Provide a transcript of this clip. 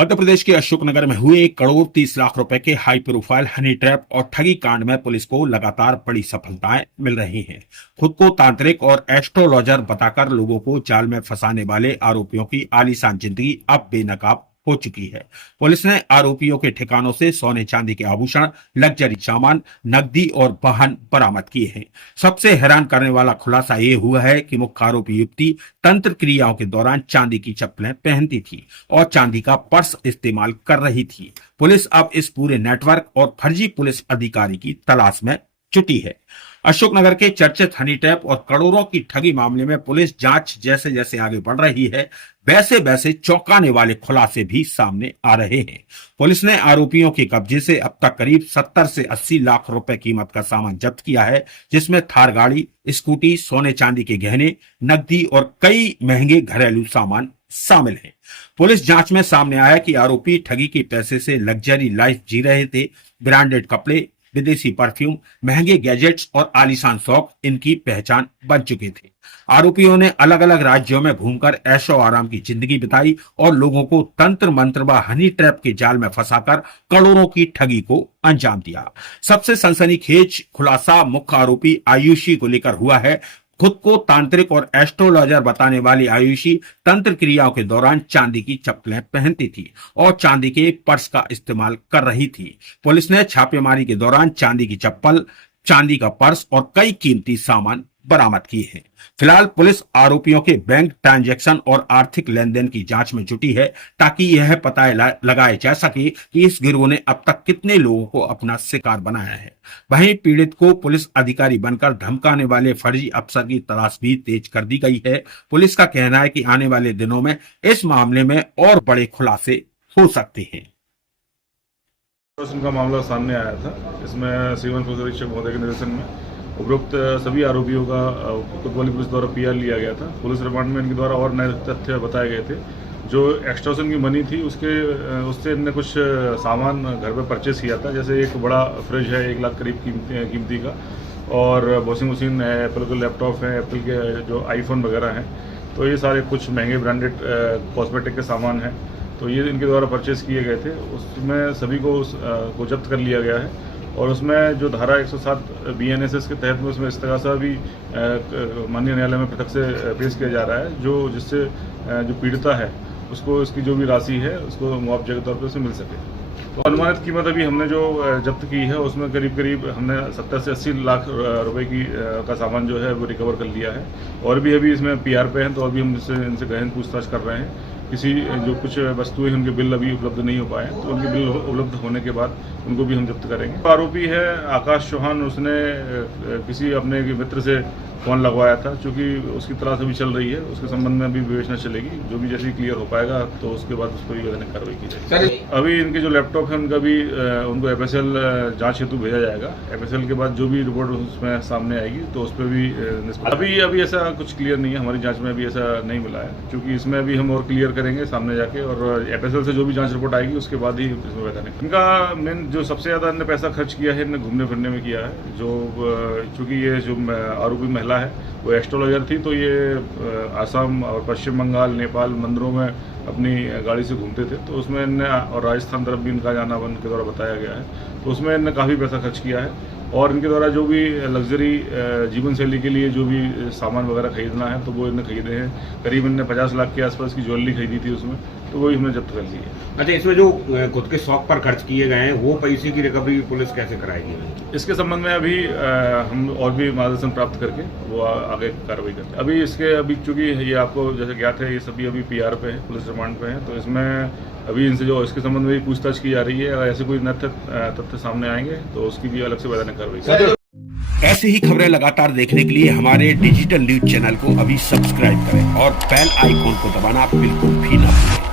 मध्य प्रदेश के अशोकनगर में हुए 1,30,00,000 रुपए के हाई प्रोफाइल हनी ट्रैप और ठगी कांड में पुलिस को लगातार बड़ी सफलताएं मिल रही हैं। खुद को तांत्रिक और एस्ट्रोलॉजर बताकर लोगों को जाल में फंसाने वाले आरोपियों की आलीशान जिंदगी अब बेनकाब हो चुकी है। पुलिस ने आरोपियों के ठिकानों से सोने चांदी के आभूषण, लग्जरी सामान, नकदी और वाहन बरामद किए हैं। सबसे हैरान करने वाला खुलासा ये हुआ है कि मुख्य आरोपी युवती तंत्र क्रियाओं के दौरान चांदी की चप्पलें पहनती थी और चांदी का पर्स इस्तेमाल कर रही थी। पुलिस अब इस पूरे नेटवर्क और फर्जी पुलिस अधिकारी की तलाश में जुटी है। अशोकनगर के चर्चित हनी ट्रैप और करोड़ों की ठगी मामले में पुलिस जांच जैसे जैसे आगे बढ़ रही है, वैसे वैसे चौंकाने वाले खुलासे भी सामने आ रहे हैं। पुलिस ने आरोपियों के कब्जे से अब तक करीब 70 से 80 लाख रुपए कीमत का सामान जब्त किया है, जिसमें थार गाड़ी, स्कूटी, सोने चांदी के गहने, नकदी और कई महंगे घरेलू सामान शामिल हैं। पुलिस जांच में सामने आया कि आरोपी ठगी के पैसे से लग्जरी लाइफ जी रहे थे। ब्रांडेड कपड़े, विदेशी परफ्यूम, महंगे गैजेट्स और आलीशान शौक इनकी पहचान बन चुके थे। आरोपियों ने अलग अलग राज्यों में घूमकर ऐशो आराम की जिंदगी बिताई और लोगों को तंत्र मंत्र व हनी ट्रैप के जाल में फंसाकर करोड़ों की ठगी को अंजाम दिया। सबसे सनसनीखेज खुलासा मुख्य आरोपी आयुषी को लेकर हुआ है। खुद को तांत्रिक और एस्ट्रोलॉजर बताने वाली आयुषी तंत्र क्रियाओं के दौरान चांदी की चप्पलें पहनती थी और चांदी के पर्स का इस्तेमाल कर रही थी। पुलिस ने छापेमारी के दौरान चांदी की चप्पल, चांदी का पर्स और कई कीमती सामान बरामद किए हैं। फिलहाल पुलिस आरोपियों के बैंक ट्रांजैक्शन और आर्थिक लेन देन की जांच में जुटी है, ताकि यह पता लगाया जा सके कि इस गिरोह ने अब तक कितने लोगों को अपना शिकार बनाया है। वहीं पीड़ित को पुलिस अधिकारी बनकर धमकाने वाले फर्जी अफसर की तलाश भी तेज कर दी गई है। पुलिस का कहना है कि आने वाले दिनों में इस मामले में और बड़े खुलासे हो सकते हैं। का मामला सामने आया था। इसमें श्रीमान पुलिस अधीक्षक महोदय के निर्देशन में उपरोक्त सभी आरोपियों का कोतवाली पुलिस द्वारा पीआर लिया गया था। पुलिस रिमांड में इनके द्वारा और नए तथ्य बताए गए थे। जो एक्सटॉर्शन की मनी थी उससे इनने कुछ सामान घर पे परचेस किया था, जैसे एक बड़ा फ्रिज है 1 लाख करीब कीमती का, और वॉशिंग मशीन है, एप्पल के लैपटॉप है, एप्पल के जो आईफोन वगैरह हैं। तो ये सारे कुछ महंगे ब्रांडेड कॉस्मेटिक के सामान हैं, तो ये इनके द्वारा परचेस किए गए थे। उसमें सभी को जब्त कर लिया गया है और उसमें जो धारा 107 BNSS के तहत में उसमें इस्तगासा भी माननीय न्यायालय में पृथक से पेश किया जा रहा है, जिससे जो पीड़िता है उसको इसकी जो भी राशि है उसको मुआवजे के तौर पर उसे मिल सके। तो अनुमानित कीमत अभी हमने जो जब्त की है उसमें करीब हमने 70 से 80 लाख रुपए का सामान जो है वो रिकवर कर लिया है। और भी अभी इसमें PR पे हैं, तो अभी हम इनसे गहन पूछताछ कर रहे हैं। किसी जो कुछ वस्तुएं उनके बिल अभी उपलब्ध नहीं हो पाए, तो उनके बिल उपलब्ध होने के बाद उनको भी हम जब्त करेंगे। आरोपी है आकाश चौहान, उसने किसी अपने मित्र से फ़ोन लगवाया था, क्योंकि उसकी तलाश अभी चल रही है। उसके संबंध में अभी विवेचना चलेगी, जो भी जैसे क्लियर हो पाएगा तो उसके बाद उस पर भी कार्रवाई की जाएगी। अभी इनके जो लैपटॉप है उनका भी उनको FSL जांच हेतु भेजा जाएगा। FSL के बाद जो भी रिपोर्ट उसमें सामने आएगी तो उस पर भी अभी ऐसा कुछ क्लियर नहीं है। हमारी जांच में अभी ऐसा नहीं मिला है, क्योंकि इसमें अभी हम और क्लियर करेंगे सामने जाके, और FSL से जो भी जांच रिपोर्ट आएगी उसके बाद ही इसमें बताने। इनका मेन जो सबसे ज़्यादा इन्होंने पैसा खर्च किया है, इन्होंने घूमने फिरने में किया है। चूँकि ये जो आरोपी महिला है वो एस्ट्रोलॉजर थी, तो ये आसाम और पश्चिम बंगाल, नेपाल मंदिरों में अपनी गाड़ी से घूमते थे। तो उसमें इनने, और राजस्थान तरफ भी इनका जाना इनके द्वारा बताया गया है, तो उसमें इनने काफ़ी पैसा खर्च किया है। और इनके द्वारा जो भी लग्जरी जीवन शैली के लिए जो भी सामान वगैरह खरीदना है तो वो इन्हें खरीदे हैं। करीब इनने 50 लाख के आसपास की ज्वेलरी खरीदी थी उसमें, तो वही हमने जब्त कर ली है। अच्छा, इसमें जो खुद के शौक पर खर्च किए गए हैं वो पैसे की रिकवरी पुलिस कैसे कराएगी? इसके संबंध में अभी हम और भी मार्गदर्शन प्राप्त करके वो आगे कार्रवाई करते हैं। अभी चूँकि ये आपको जैसे ज्ञात है, ये सभी अभी PR पे हैं, पुलिस रिमांड पे हैं, तो इसमें अभी इनसे जो इसके संबंध में भी पूछताछ की जा रही है। अगर ऐसे कोई तथ्य सामने आएंगे तो उसकी भी अलग से वैधानिक कार्रवाई करेंगे। ऐसे ही खबरें लगातार देखने के लिए हमारे डिजिटल न्यूज चैनल को अभी सब्सक्राइब करें और बेल आइकॉन को दबाना बिल्कुल भी ना भूलें।